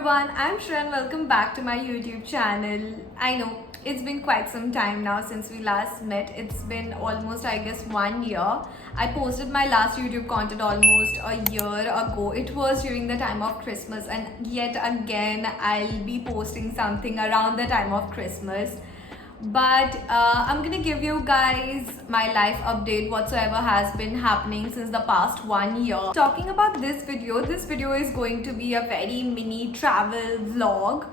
everyone, I'm Shreya. Welcome back to my YouTube channel. I know it's been quite some time now since we last met. It's been almost, I guess, 1 year. I posted my last YouTube content almost a year ago. It was during the time of Christmas, and yet again, I'll be posting something around the time of Christmas. But I'm gonna give you guys my life update whatsoever has been happening since the past 1 year. Talking about this video is going to be a very mini travel vlog.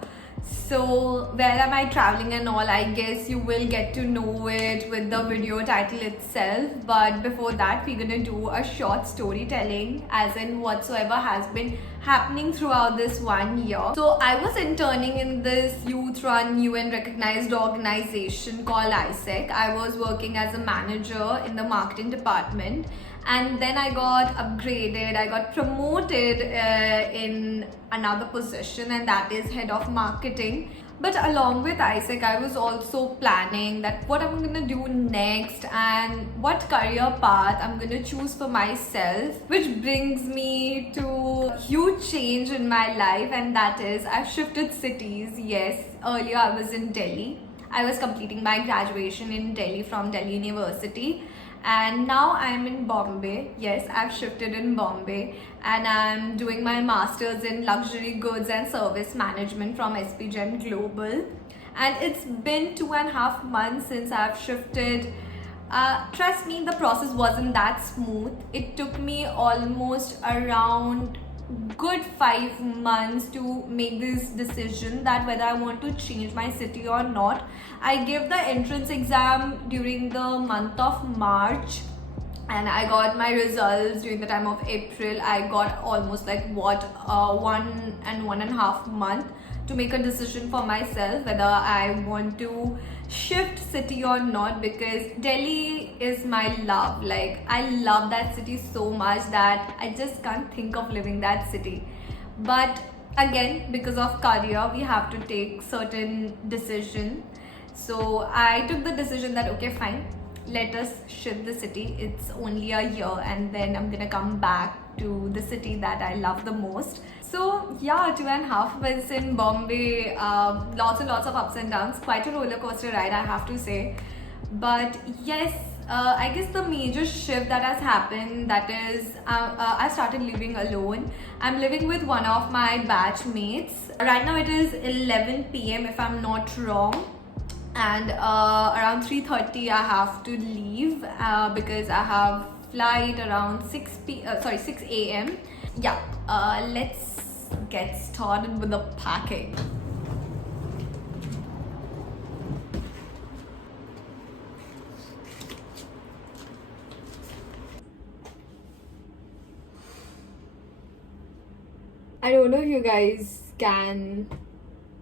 So where am I traveling and all, I guess you will get to know it with the video title itself. But before that, we're gonna do a short storytelling as in whatsoever has been happening throughout this 1 year. So I was interning in this youth run new and recognized organization called ISEC. I was working as a manager in the marketing department, and then I got upgraded, I got promoted in another position, and that is head of marketing. But along with ISEC, I was also planning that what I'm gonna do next and what career path I'm gonna choose for myself, which brings me to a huge change in my life, and that is I've shifted cities. Yes, earlier I was in Delhi. I was completing my graduation in Delhi from Delhi University, and now I'm in Bombay. Yes, I've shifted in Bombay, and I'm doing my masters in luxury goods and service management from SP Gen Global. And it's been 2.5 months since I've shifted. Trust me, the process wasn't that smooth. It took me almost around good 5 months to make this decision that whether I want to change my city or not. I gave the entrance exam during the month of March, and I got my results during the time of April. I got almost like 1.5 month to make a decision for myself whether I want to shift city or not, because Delhi is my love. Like, I love that city so much that I just can't think of leaving that city. But again, because of career, we have to take certain decision. So I took the decision that okay, fine, let us shift the city. It's only a year, and then I'm gonna come back to the city that I love the most. So yeah, 2.5 months in Bombay, lots and lots of ups and downs, quite a roller coaster ride, I have to say. But yes, I guess the major shift that has happened, that is I started living alone. I'm living with one of my batchmates. Right now it is 11 p.m. if I'm not wrong, and around 3:30 I have to leave because I have flight around 6 a.m. Yeah, let's get started with the packing. I don't know if you guys can.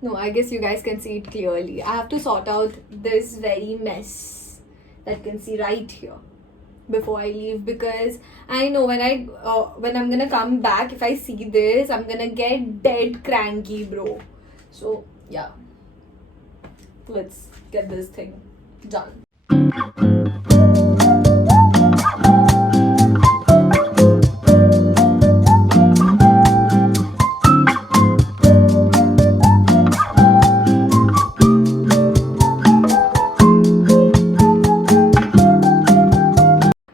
No, I guess you guys can see it clearly. I have to sort out this very mess that you can see right here before I leave, because I know when I'm gonna come back, if I see this, I'm gonna get dead cranky, bro. So yeah, let's get this thing done.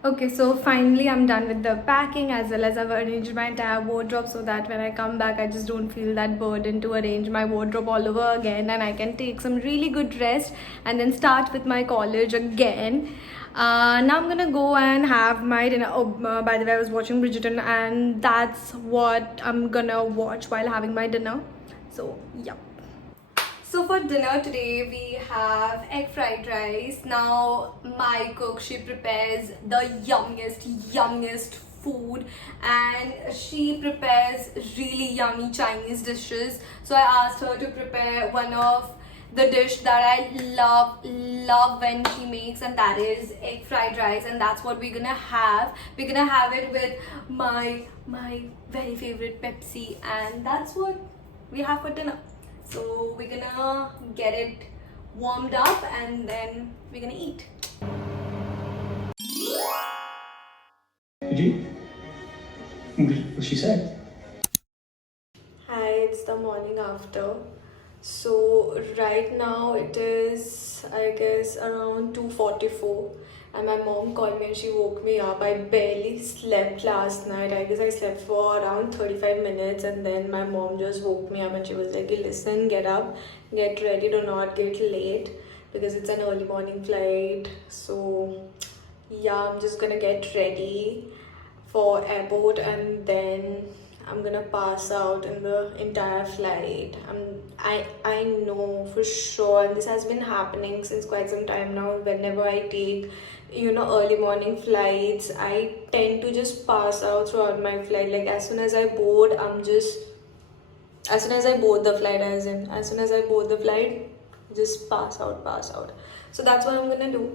Okay, so finally I'm done with the packing, as well as I've arranged my entire wardrobe so that when I come back I just don't feel that burden to arrange my wardrobe all over again, and I can take some really good rest and then start with my college again. Now I'm gonna go and have my dinner. By the way, I was watching Bridgerton, and that's what I'm gonna watch while having my dinner. So yeah. So for dinner today we have egg fried rice. Now my cook, she prepares the yummiest food, and she prepares really yummy Chinese dishes. So I asked her to prepare one of the dish that I love when she makes, and that is egg fried rice, and that's what we're gonna have. We're gonna have it with my very favorite Pepsi, and that's what we have for dinner. So we're gonna get it warmed up and then we're gonna eat. Did you? What did she say? Hi, it's the morning after. So right now it is, I guess, around 2:44, and my mom called me and she woke me up. I barely slept last night. I guess I slept for around 35 minutes, and then my mom just woke me up and she was like, "Hey, listen, get up, get ready, do not get late because it's an early morning flight." So yeah, I'm just gonna get ready for airport, and then I'm gonna pass out in the entire flight. I know for sure, and this has been happening since quite some time now. Whenever I take, early morning flights, I tend to just pass out throughout my flight. Like as soon as I board, as soon as I board the flight, as soon as I board the flight, just pass out. So that's what I'm gonna do.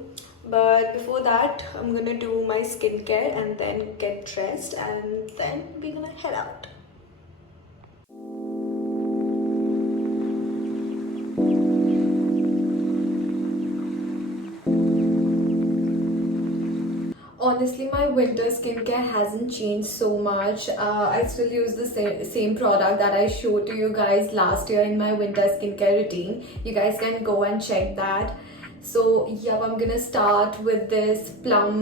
But before that, I'm gonna do my skincare and then get dressed, and then we're gonna head out. Honestly, my winter skincare hasn't changed so much. I still use the same product that I showed to you guys last year in my winter skincare routine. You guys can go and check that. So yeah, I'm gonna start with this Plum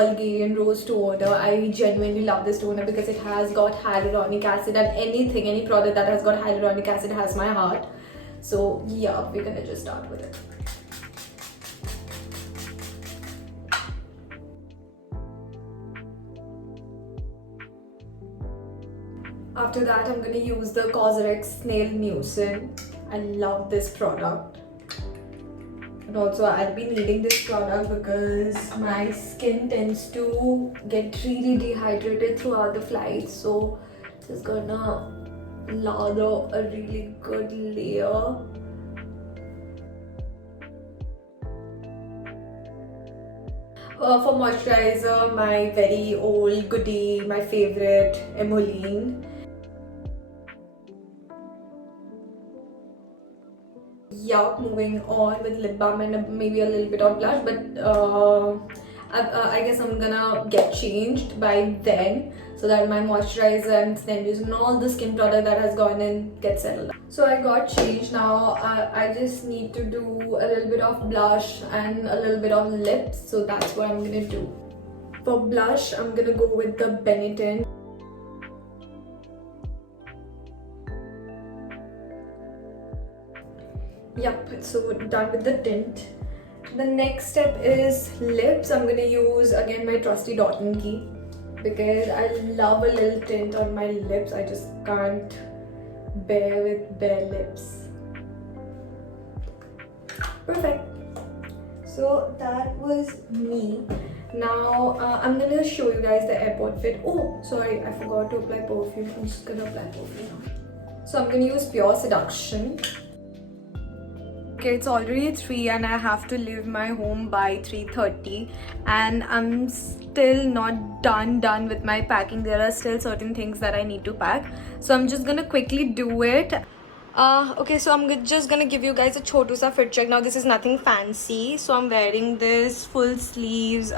Bulgarian Rose toner. I genuinely love this toner because it has got hyaluronic acid, and any product that has got hyaluronic acid has my heart. So yeah, we're gonna just start with it. After that, I'm gonna use the Cosrx Snail Mucin. I love this product. And also, I'll be needing this product because my skin tends to get really dehydrated throughout the flight. So, just gonna lather a really good layer. For moisturizer, my very old goodie, my favorite, Emollient. Yup, moving on with lip balm and maybe a little bit of blush, but I guess I'm gonna get changed by then so that my moisturizer and Snail and all the skin product that has gone in gets settled. So I got changed now. I just need to do a little bit of blush and a little bit of lips, so that's what I'm gonna do. For blush, I'm gonna go with the Benetton. Yep, so done with the tint. The next step is lips. I'm gonna use again my trusty Dot & Key because I love a little tint on my lips. I just can't bear with bare lips. Perfect. So that was me. Now I'm gonna show you guys the airport fit. Oh, sorry, I forgot to apply perfume. I'm just gonna apply perfume now. So I'm gonna use Pure Seduction. Okay, it's already 3 and I have to leave my home by 3:30, and I'm still not done with my packing. There are still certain things that I need to pack, so I'm just gonna quickly do it. Okay, so I'm just gonna give you guys a chotu sa fit check. Now this is nothing fancy, so I'm wearing this full sleeves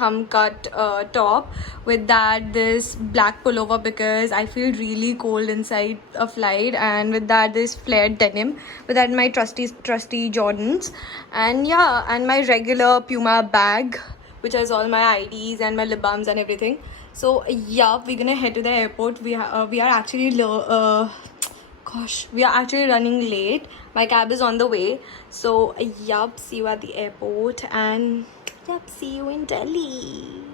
thumb cut top with that this black pullover because I feel really cold inside a flight, and with that this flared denim, with that my trusty Jordans, and yeah, and my regular Puma bag which has all my IDs and my lip balms and everything. So yeah, we're gonna head to the airport. We are actually we are actually running late. My cab is on the way. So, yup, see you at the airport, and yup, see you in Delhi.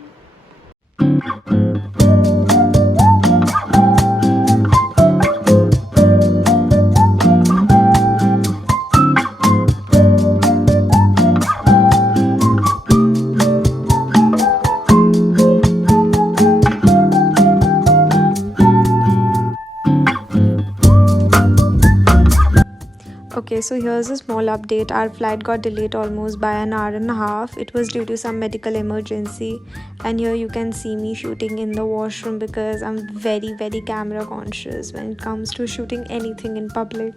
Okay, so here's a small update. Our flight got delayed almost by an hour and a half. It was due to some medical emergency, and here you can see me shooting in the washroom because I'm very camera conscious when it comes to shooting anything in public.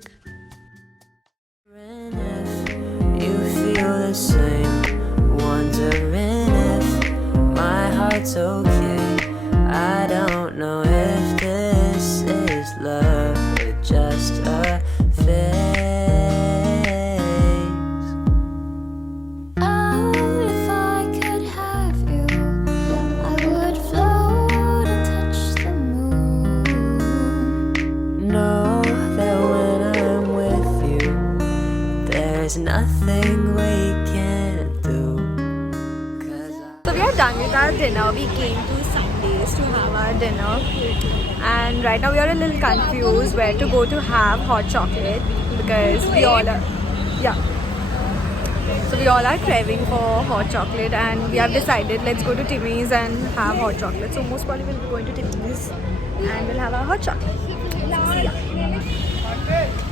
You feel the same, wondering if my heart's okay. I don't know if this is love. It just a phase. Oh, if I could have you, I would float and touch the moon. Know that when I'm with you, there's nothing we can't do. So we are done with our dinner. We came to Sundays to have our dinner, and right now we are a little confused where to go to have hot chocolate because we all are, yeah. So we all are craving for hot chocolate, and we have decided let's go to Timmy's and have hot chocolate. So most probably we'll be going to Timmy's and we'll have our hot chocolate. See ya.